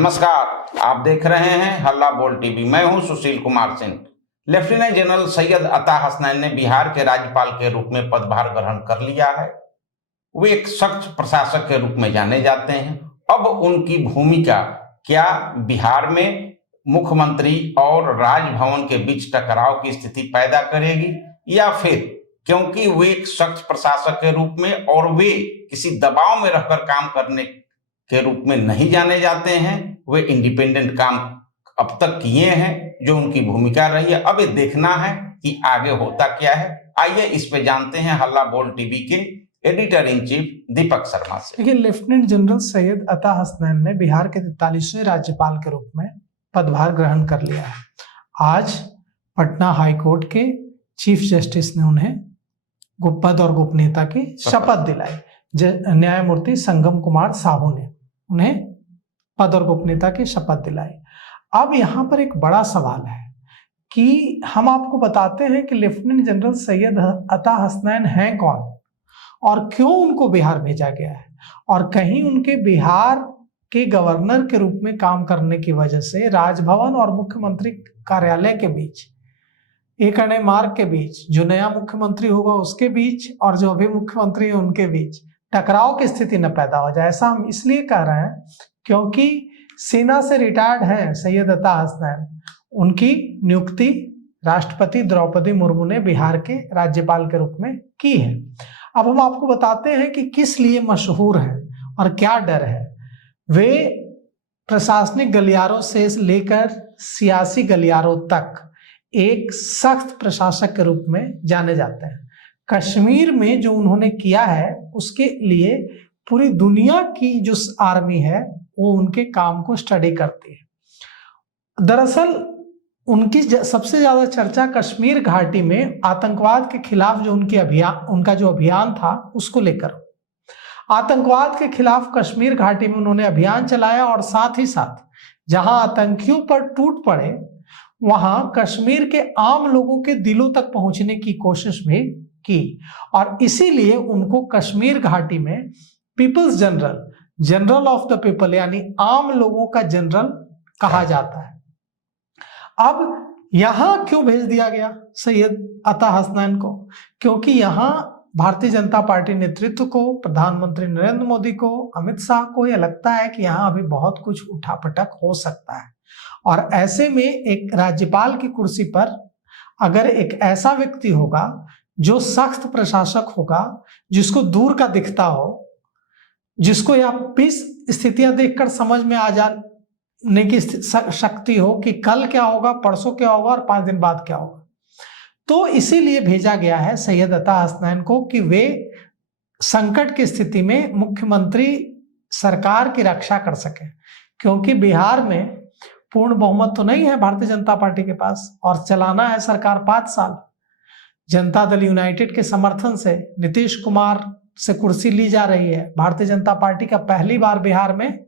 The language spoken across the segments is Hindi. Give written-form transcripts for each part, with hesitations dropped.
नमस्कार, आप देख रहे हैं हल्ला बोल टीवी। मैं हूं सुशील कुमार सिंह। लेफ्टिनेंट जनरल सैयद अता हसनैन ने बिहार के राज्यपाल के रूप में पदभार ग्रहण कर लिया है। वे एक सख्त प्रशासक के रूप में जाने जाते हैं। अब उनकी भूमिका क्या बिहार में मुख्यमंत्री और राजभवन के बीच टकराव की स्थिति पैदा करेगी, या फिर क्योंकि वे एक सख्त प्रशासक के रूप में और वे किसी दबाव में रहकर काम करने के रूप में नहीं जाने जाते हैं, वे इंडिपेंडेंट काम अब तक किए हैं, जो उनकी भूमिका रही है। अब ये देखना है कि आगे होता क्या है। आइए इस पे जानते हैं हल्ला बोल टीवी के editor in chief Deepak Sharma से। देखिए, लेफ्टिनेंट जनरल सैयद अता हसनैन ने बिहार के 43वें राज्यपाल के रूप में पदभार ग्रहण कर लिया है। आज पटना हाई कोर्ट के चीफ जस्टिस ने उन्हें पद और गोपनीयता की शपथ दिलाई। न्यायमूर्ति संगम कुमार साहू ने उन्हें पद और गोपनीयता की शपथ दिलाई। अब यहाँ पर एक बड़ा सवाल है कि हम आपको बताते हैं कि लेफ्टिनेंट जनरल सैयद अता हसनैन हैं कौन और क्यों उनको बिहार भेजा गया है, और कहीं उनके बिहार के गवर्नर के रूप में काम करने की वजह से राजभवन और मुख्यमंत्री कार्यालय के बीच, एक अणे मार्ग के बीच, जो नया मुख्यमंत्री होगा उसके बीच और जो अभी मुख्यमंत्री है उनके बीच टकराव की स्थिति न पैदा हो जाए। ऐसा हम इसलिए कह रहे हैं क्योंकि सेना से रिटायर्ड हैं सैयद अता हसनैन। उनकी नियुक्ति राष्ट्रपति द्रौपदी मुर्मू ने बिहार के राज्यपाल के रूप में की है। अब हम आपको बताते हैं कि किस लिए मशहूर हैं और क्या डर है। वे प्रशासनिक गलियारों से लेकर सियासी गलियारों तक एक सख्त प्रशासक के रूप में जाने जाते हैं। कश्मीर में जो उन्होंने किया है उसके लिए पूरी दुनिया की जो आर्मी है वो उनके काम को स्टडी करती है। दरअसल उनकी सबसे ज्यादा चर्चा कश्मीर घाटी में आतंकवाद के खिलाफ जो उनका जो अभियान था उसको लेकर। आतंकवाद के खिलाफ कश्मीर घाटी में उन्होंने अभियान चलाया और साथ ही साथ जहां आतंकियों पर टूट पड़े वहां कश्मीर के आम लोगों के दिलों तक पहुंचने की कोशिश भी की, और इसीलिए उनको कश्मीर घाटी में people's general of the people यानी आम लोगों का जनरल कहा जाता है। अब यहां क्यों भेज दिया गया सैयद अता हसनैन को? क्योंकि यहां भारतीय जनता पार्टी नेतृत्व को, प्रधानमंत्री नरेंद्र मोदी को, अमित शाह को यह लगता है कि यहां अभी बहुत कुछ उठापटक हो सकता है, और ऐसे में एक राज्यपाल की कुर्सी पर अगर एक ऐसा व्यक्ति होगा जो सख्त प्रशासक होगा, जिसको दूर का दिखता हो, जिसको यह 20 स्थितियां देखकर समझ में आ जाने की शक्ति हो कि कल क्या होगा, परसों क्या होगा और 5 दिन बाद क्या होगा, तो इसीलिए भेजा गया है सैयद अता हसनैन को कि वे संकट की स्थिति में मुख्यमंत्री सरकार की रक्षा कर सके। क्योंकि बिहार में पूर्ण बहुमत तो नहीं है भारतीय जनता पार्टी के पास, और चलाना है सरकार 5 साल। जनता दल यूनाइटेड के समर्थन से नीतीश कुमार से कुर्सी ली जा रही है। भारतीय जनता पार्टी का पहली बार बिहार में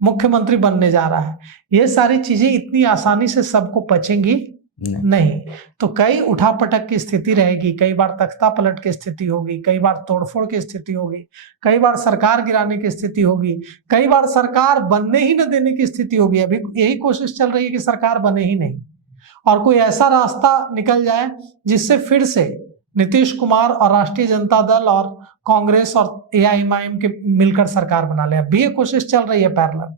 मुख्यमंत्री बनने जा रहा है। ये सारी चीजें इतनी आसानी से सबको पचेंगी नहीं। तो कई उठापटक की स्थिति रहेगी, कई बार तख्ता पलट की स्थिति होगी, कई बार तोड़फोड़ की स्थिति होगी, कई बार सरकार गिराने की स्थिति होगी, कई बार सरकार बनने ही न देने की स्थिति होगी। अभी यही कोशिश चल रही है कि सरकार बने ही नहीं और कोई ऐसा रास्ता निकल जाए जिससे फिर से नीतीश कुमार और राष्ट्रीय जनता दल और कांग्रेस और एआईएमआईएम के मिलकर सरकार बना ले। अभी ये कोशिश चल रही है पैरेलल।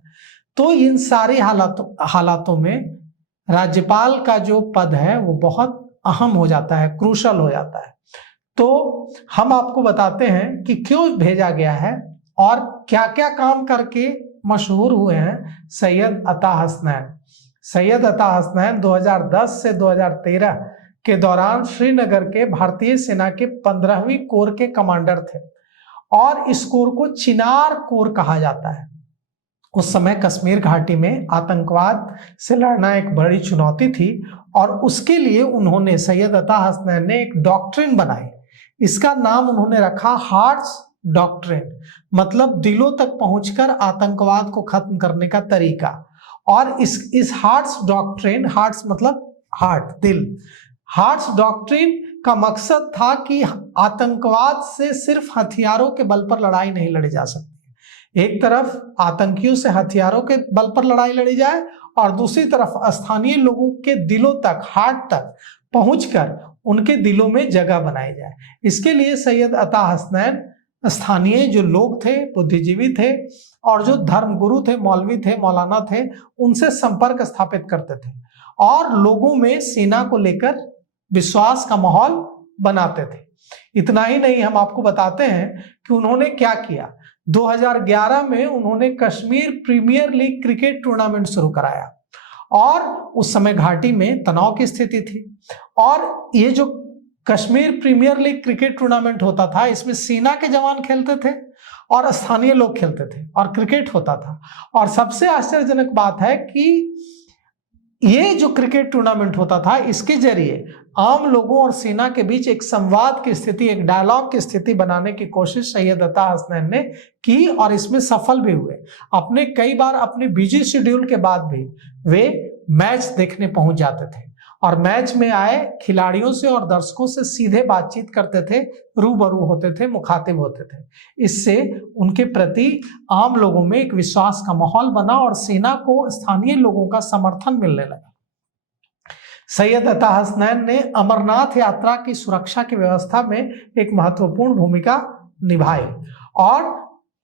तो इन सारे हालातों में राज्यपाल का जो पद है वो बहुत अहम हो जाता है, क्रूशल हो जाता है। तो हम आपको बताते हैं कि क्यों भेजा गया है और क्या क्या काम करके मशहूर हुए हैं सैयद अता हसनैन। सैयद अता हसनैन 2010 से 2013 के दौरान श्रीनगर के भारतीय सेना के 15वीं कोर के कमांडर थे, और इस कोर को चिनार कोर कहा जाता है। उस समय कश्मीर घाटी में आतंकवाद से लड़ना एक बड़ी चुनौती थी, और उसके लिए उन्होंने सैयद अता हसनैन ने एक डॉक्ट्रिन बनाई। इसका नाम उन्होंने रखा हार्ट्स डॉक्ट्रिन, मतलब दिलों तक पहुंचकर आतंकवाद को खत्म करने का तरीका। और इस हार्ट्स डॉक्ट्रिन, हार्ट्स मतलब हार्ट, दिल, हार्ट्स डॉक्ट्रिन का मकसद था कि आतंकवाद से सिर्फ हथियारों के बल पर लड़ाई नहीं लड़ी जा सकती। एक तरफ आतंकियों से हथियारों के बल पर लड़ाई लड़ी जाए और दूसरी तरफ स्थानीय लोगों के दिलों तक, हार्ट तक पहुंचकर उनके दिलों में जगह बनाई जाए। इसके लिए सैयद अता हसनैन स्थानीय जो लोग थे, बुद्धिजीवी थे और जो धर्मगुरु थे, मौलवी थे, मौलाना थे, उनसे संपर्क स्थापित करते थे और लोगों में सेना को लेकर विश्वास का माहौल बनाते थे। इतना ही नहीं, हम आपको बताते हैं कि उन्होंने क्या किया। 2011 में उन्होंने Kashmir premier league cricket tournament शुरू कराया और उस समय घाटी में तनाव की स्थिति थी और ये जो Kashmir premier league cricket tournament होता था, इसमें सेना के जवान खेलते थे और स्थानीय लोग खेलते थे और क्रिकेट होता था। और सबसे आश्चर्यजनक बात है कि ये जो क्रिकेट टूर्नामेंट होता था, इसके जरिए आम लोगों और सेना के बीच एक संवाद की स्थिति, एक डायलॉग की स्थिति बनाने की कोशिश सैयद अता हसनैन ने की और इसमें सफल भी हुए। अपने कई बार अपने बिजी शेड्यूल के बाद भी वे मैच देखने पहुंच जाते थे और मैच में आए खिलाड़ियों से और दर्शकों से सीधे बातचीत करते थे, रूबरू होते थे, मुखातिब होते थे। इससे उनके प्रति आम लोगों में एक विश्वास का माहौल बना और सेना को स्थानीय लोगों का समर्थन मिलने लगा। सैयद अता हसनैन ने अमरनाथ यात्रा की सुरक्षा की व्यवस्था में एक महत्वपूर्ण भूमिका निभाई और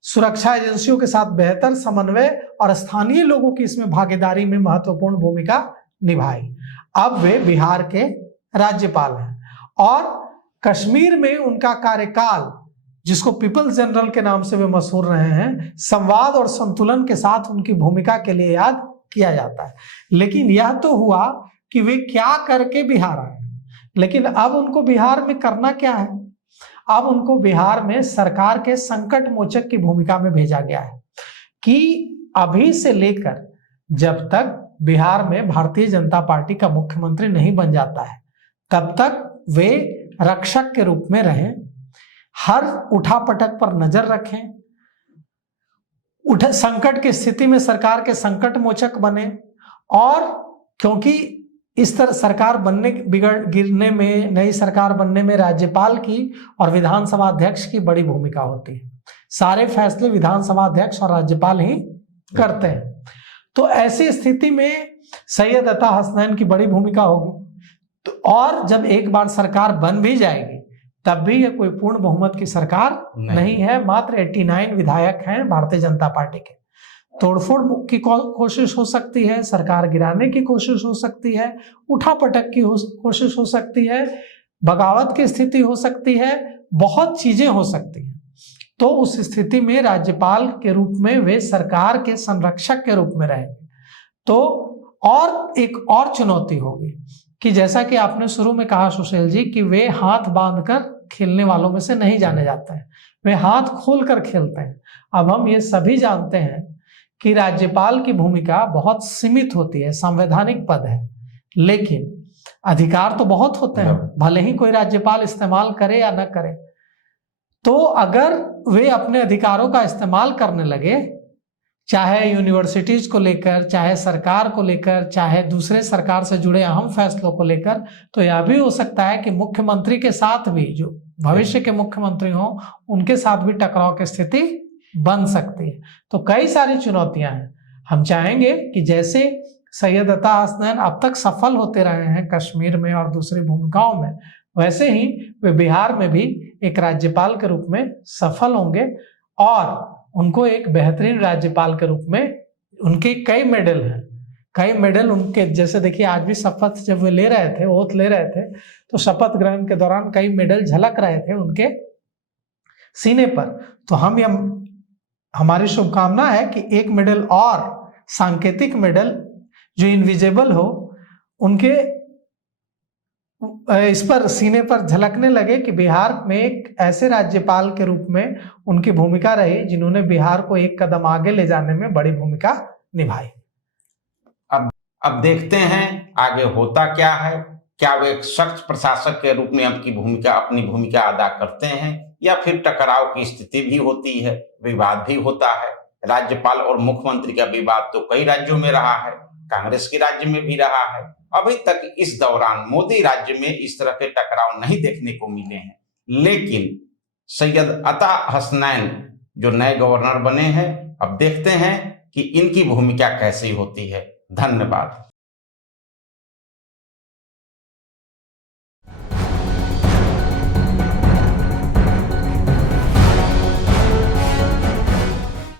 सुरक्षा एजेंसियों के साथ बेहतर समन्वय और स्थानीय लोगों की इसमें भागीदारी में महत्वपूर्ण भूमिका निभाई। अब वे बिहार के राज्यपाल हैं और कश्मीर में उनका कार्यकाल, जिसको पीपल्स जनरल के नाम से वे मशहूर रहे हैं, संवाद और संतुलन के साथ उनकी भूमिका के लिए याद किया जाता है। लेकिन यह तो हुआ कि वे क्या करके बिहार आए, लेकिन अब उनको बिहार में करना क्या है? अब उनको बिहार में सरकार के संकट मोचक की भूमिका में भेजा गया है कि अभी से लेकर जब तक बिहार में भारतीय जनता पार्टी का मुख्यमंत्री नहीं बन जाता है, तब तक वे रक्षक के रूप में रहें, हर उठापटक पर नजर रखें, संकट की स्थिति में सरकार के संकट मोचक बने। और क्योंकि इस तरह सरकार गिरने में, नई सरकार बनने में राज्यपाल की और विधानसभा अध्यक्ष की बड़ी भूमिका होती है। सारे फैसले विधानसभा अध्यक्ष और राज्यपाल ही करते हैं। तो ऐसी स्थिति में सैयद अता हसनैन की बड़ी भूमिका होगी। तो और जब एक बार सरकार बन भी जाएगी, तब भी यह कोई पूर्ण बहुमत की सरकार नहीं है। मात्र 89 विधायक हैं भारतीय जनता पार्टी के। तोड़फोड़ की कोशिश हो सकती है, सरकार गिराने की कोशिश हो सकती है, उठापटक की कोशिश हो सकती है, बगावत की स्थिति हो सकती है, बहुत चीजें हो सकती हैं। तो उस स्थिति में राज्यपाल के रूप में वे सरकार के संरक्षक के रूप में रहेंगे। तो और एक और चुनौती होगी कि जैसा कि आपने शुरू में कहा सुशील जी, कि वे हाथ बांधकर खेलने वालों में से नहीं जाने जाते हैं, वे हाथ खोलकर खेलते हैं। अब हम ये सभी जानते हैं कि राज्यपाल की भूमिका बहुत सीमित होती है, संवैधानिक पद है, लेकिन अधिकार तो बहुत होते हैं, भले ही कोई राज्यपाल इस्तेमाल करे या न करे। तो अगर वे अपने अधिकारों का इस्तेमाल करने लगे, चाहे यूनिवर्सिटीज को लेकर, चाहे सरकार को लेकर, चाहे दूसरे सरकार से जुड़े अहम फैसलों को लेकर, तो यह भी हो सकता है कि मुख्यमंत्री के साथ भी, जो भविष्य के मुख्यमंत्री हों, उनके साथ भी टकराव की स्थिति बन सकती है। तो कई सारी चुनौतियां हैं। हम चाहेंगे कि जैसे सैयद अता हसनैन अब तक सफल होते रहे हैं कश्मीर में और दूसरी भूमिकाओं में, वैसे ही वे बिहार में भी एक राज्यपाल के रूप में सफल होंगे और उनको एक बेहतरीन राज्यपाल के रूप में, उनके कई मेडल हैं, कई मेडल उनके, जैसे देखिए आज भी शपथ जब वे ले रहे थे, ओथ ले रहे थे, तो शपथ ग्रहण के दौरान कई मेडल झलक रहे थे उनके सीने पर। तो हमारी शुभकामना है कि एक मेडल और, सांकेतिक मेडल जो इनविजिबल हो, उनके इस पर सीने पर झलकने लगे कि बिहार में एक ऐसे राज्यपाल के रूप में उनकी भूमिका रही जिन्होंने बिहार को एक कदम आगे ले जाने में बड़ी भूमिका निभाई। अब देखते हैं आगे होता क्या है। क्या वे एक सख्त प्रशासक के रूप में अपनी भूमिका अदा करते हैं या फिर टकराव की स्थिति भी होती है, विवाद भी होता है। राज्यपाल और मुख्यमंत्री का विवाद तो कई राज्यों में रहा है, कांग्रेस के राज्य में भी रहा है। अभी तक इस दौरान मोदी राज्य में इस तरह के टकराव नहीं देखने को मिले हैं, लेकिन सैयद अता हसनैन जो नए गवर्नर बने हैं, अब देखते हैं कि इनकी भूमिका कैसी होती है। धन्यवाद।